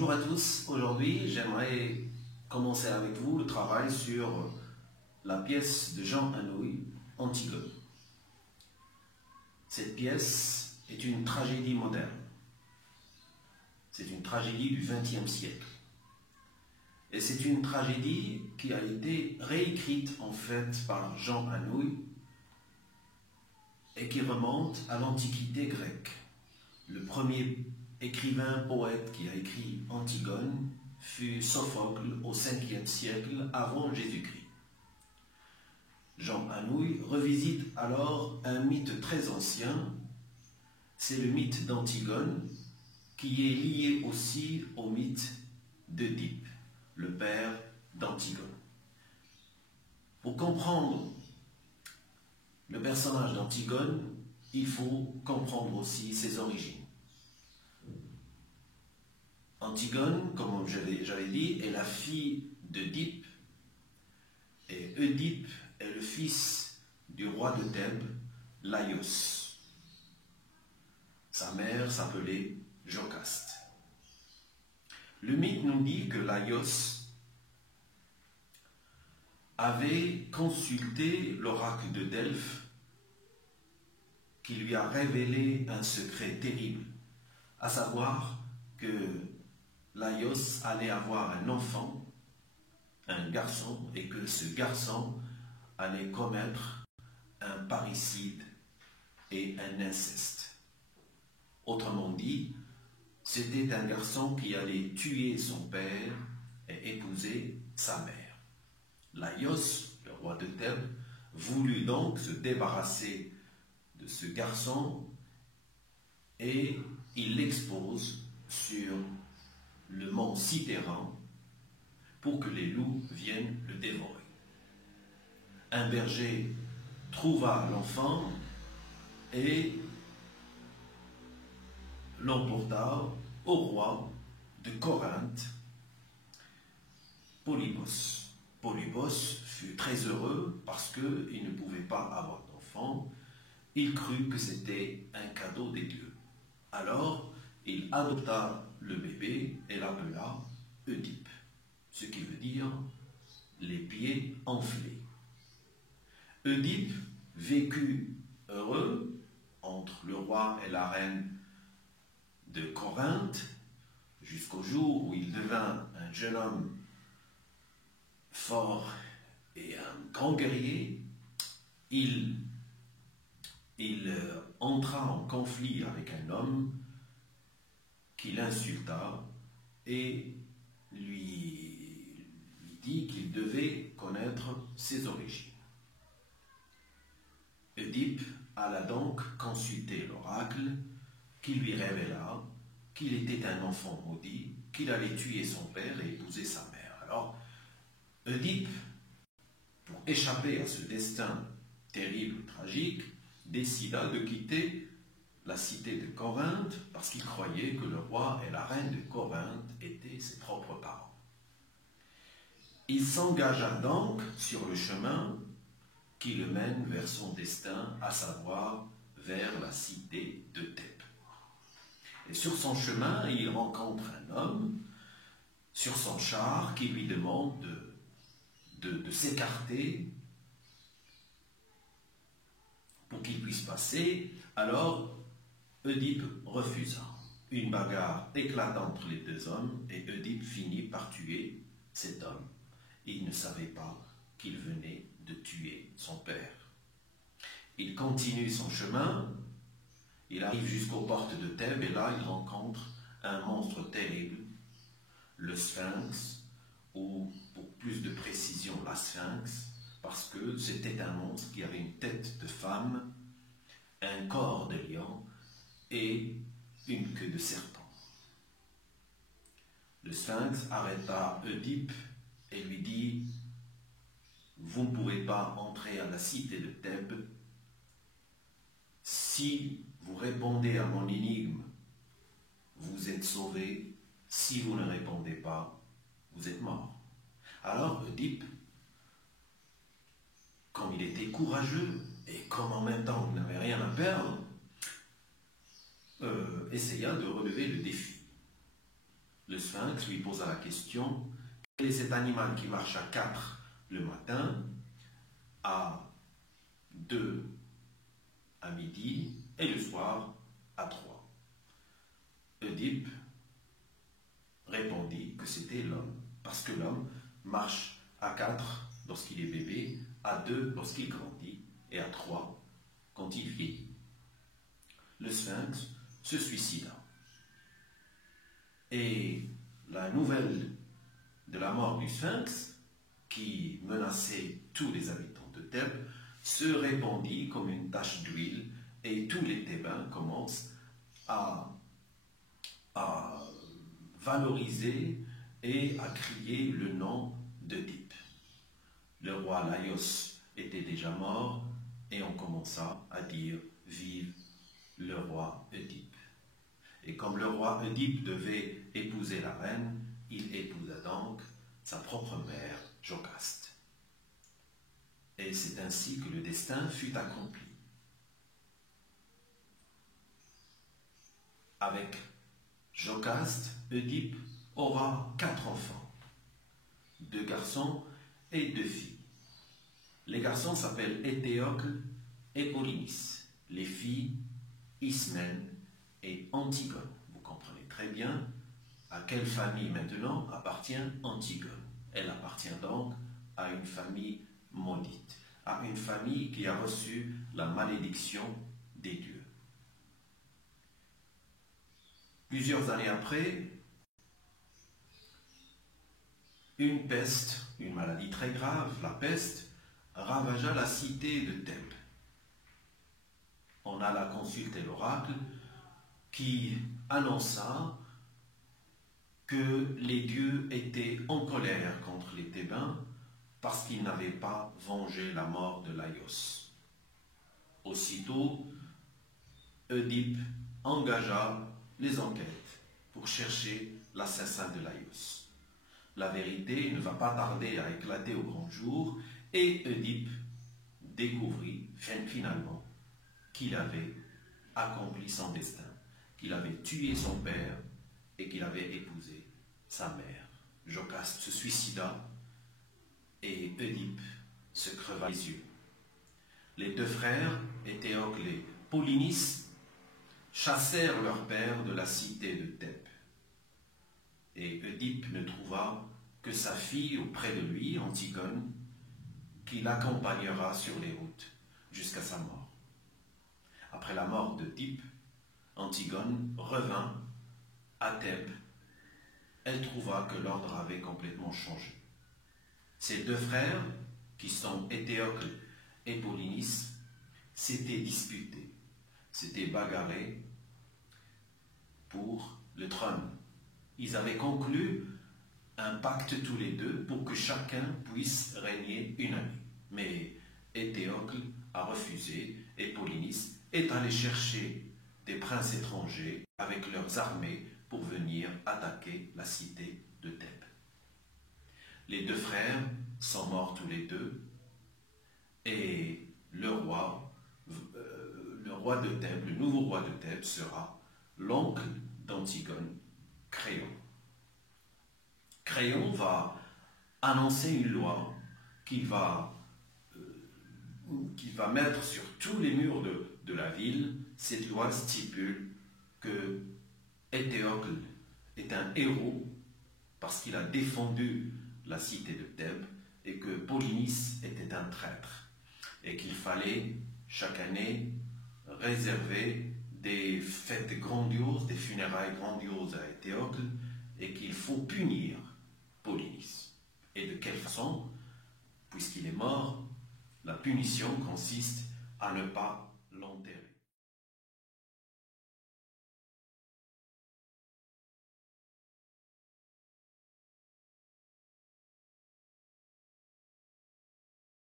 Bonjour à tous, aujourd'hui j'aimerais commencer avec vous le travail sur la pièce de Jean Anouilh, Antigone. Cette pièce est une tragédie moderne. C'est une tragédie du XXe siècle. Et c'est une tragédie qui a été réécrite en fait par Jean Anouilh et qui remonte à l'Antiquité grecque. Le premier écrivain poète qui a écrit Antigone fut Sophocle au 5e siècle avant Jésus-Christ. Jean Anouilh revisite alors un mythe très ancien, c'est le mythe d'Antigone, qui est lié aussi au mythe d'Œdipe, le père d'Antigone. Pour comprendre le personnage d'Antigone, il faut comprendre aussi ses origines. Antigone, comme j'avais dit, est la fille d'Œdipe, et Œdipe est le fils du roi de Thèbes, Laïos. Sa mère s'appelait Jocaste. Le mythe nous dit que Laïos avait consulté l'oracle de Delphes qui lui a révélé un secret terrible, à savoir que Laïos allait avoir un enfant, un garçon, et que ce garçon allait commettre un parricide et un inceste. Autrement dit, c'était un garçon qui allait tuer son père et épouser sa mère. Laïos, le roi de Thèbes, voulut donc se débarrasser de ce garçon et il l'expose sur le mont Cithéran pour que les loups viennent le dévorer. Un berger trouva l'enfant et l'emporta au roi de Corinthe, Polybos. Polybos fut très heureux parce qu'il ne pouvait pas avoir d'enfant. Il crut que c'était un cadeau des dieux. Alors, il adopta le bébé et l'appela Œdipe, ce qui veut dire les pieds enflés. Œdipe vécut heureux entre le roi et la reine de Corinthe jusqu'au jour où il devint un jeune homme fort et un grand guerrier. Il entra en conflit avec un homme qui l'insulta et lui dit qu'il devait connaître ses origines. Œdipe alla donc consulter l'oracle qui lui révéla qu'il était un enfant maudit, qu'il allait tuer son père et épouser sa mère. Alors, Œdipe, pour échapper à ce destin terrible, tragique, décida de quitter la cité de Corinthe parce qu'il croyait que le roi et la reine de Corinthe étaient ses propres parents. Il s'engagea donc sur le chemin qui le mène vers son destin, à savoir vers la cité de Thèbes. Et sur son chemin, il rencontre un homme sur son char qui lui demande de s'écarter pour qu'il puisse passer. Alors, Œdipe refusa. Une bagarre éclata entre les deux hommes et Œdipe finit par tuer cet homme. Il ne savait pas qu'il venait de tuer son père. Il continue son chemin, il arrive jusqu'aux portes de Thèbes et là il rencontre un monstre terrible, le Sphinx, ou pour plus de précision la Sphinx, parce que c'était un monstre qui avait une tête de femme, un corps de lion et une queue de serpent. Le Sphinx arrêta Œdipe et lui dit « Vous ne pouvez pas entrer à la cité de Thèbes. Si vous répondez à mon énigme, vous êtes sauvé. Si vous ne répondez pas, vous êtes mort. » Alors Œdipe, comme il était courageux et comme en même temps il n'avait rien à perdre, essaya de relever le défi. Le sphinx lui posa la question: quel est cet animal qui marche à 4 le matin, à 2 à midi et le soir à 3? Oedipe répondit que c'était l'homme, parce que l'homme marche à 4 lorsqu'il est bébé, à 2 lorsqu'il grandit et à 3 quand il vieillit. Le sphinx se suicida. Et la nouvelle de la mort du sphinx, qui menaçait tous les habitants de Thèbes, se répandit comme une tache d'huile et tous les Thébains commencent à valoriser et à crier le nom d'Oedipe. Le roi Laios était déjà mort et on commença à dire « Vive le roi Oedipe ». Et comme le roi Oedipe devait épouser la reine, il épousa donc sa propre mère, Jocaste. Et c'est ainsi que le destin fut accompli. Avec Jocaste, Oedipe aura 4 enfants, 2 garçons et 2 filles. Les garçons s'appellent Éthéocle et Polynice, les filles Ismène et Antigone. Vous comprenez très bien à quelle famille maintenant appartient Antigone. Elle appartient donc à une famille maudite, à une famille qui a reçu la malédiction des dieux. Plusieurs années après, une peste, une maladie très grave, la peste, ravagea la cité de Thèbes. On alla consulter l'oracle qui annonça que les dieux étaient en colère contre les Thébains parce qu'ils n'avaient pas vengé la mort de Laios. Aussitôt, Oedipe engagea les enquêtes pour chercher l'assassin de Laios. La vérité ne va pas tarder à éclater au grand jour et Oedipe découvrit finalement qu'il avait accompli son destin, qu'il avait tué son père et qu'il avait épousé sa mère. Jocaste se suicida et Oedipe se creva les yeux. Les 2 frères, Éthéocle et Polynice, chassèrent leur père de la cité de Thèbes. Et Oedipe ne trouva que sa fille auprès de lui, Antigone, qui l'accompagnera sur les routes jusqu'à sa mort. Après la mort d'Oedipe, Antigone revint à Thèbes. Elle trouva que l'ordre avait complètement changé. Ses 2 frères, qui sont Éthéocle et Polynice, s'étaient disputés, s'étaient bagarrés pour le trône. Ils avaient conclu un pacte tous les 2 pour que chacun puisse régner une année. Mais Éthéocle a refusé et Polynice est allé chercher des princes étrangers avec leurs armées pour venir attaquer la cité de Thèbes. Les 2 frères sont morts tous les 2 et le roi de Thèbes, le nouveau roi de Thèbes sera l'oncle d'Antigone, Créon. Créon va annoncer une loi qui va mettre sur tous les murs de la ville. Cette loi stipule que Éthéocle est un héros parce qu'il a défendu la cité de Thèbes et que Polynice était un traître et qu'il fallait chaque année réserver des fêtes grandioses, des funérailles grandioses à Éthéocle et qu'il faut punir Polynice. Et de quelle façon? Puisqu'il est mort, la punition consiste à ne pas l'enterrer.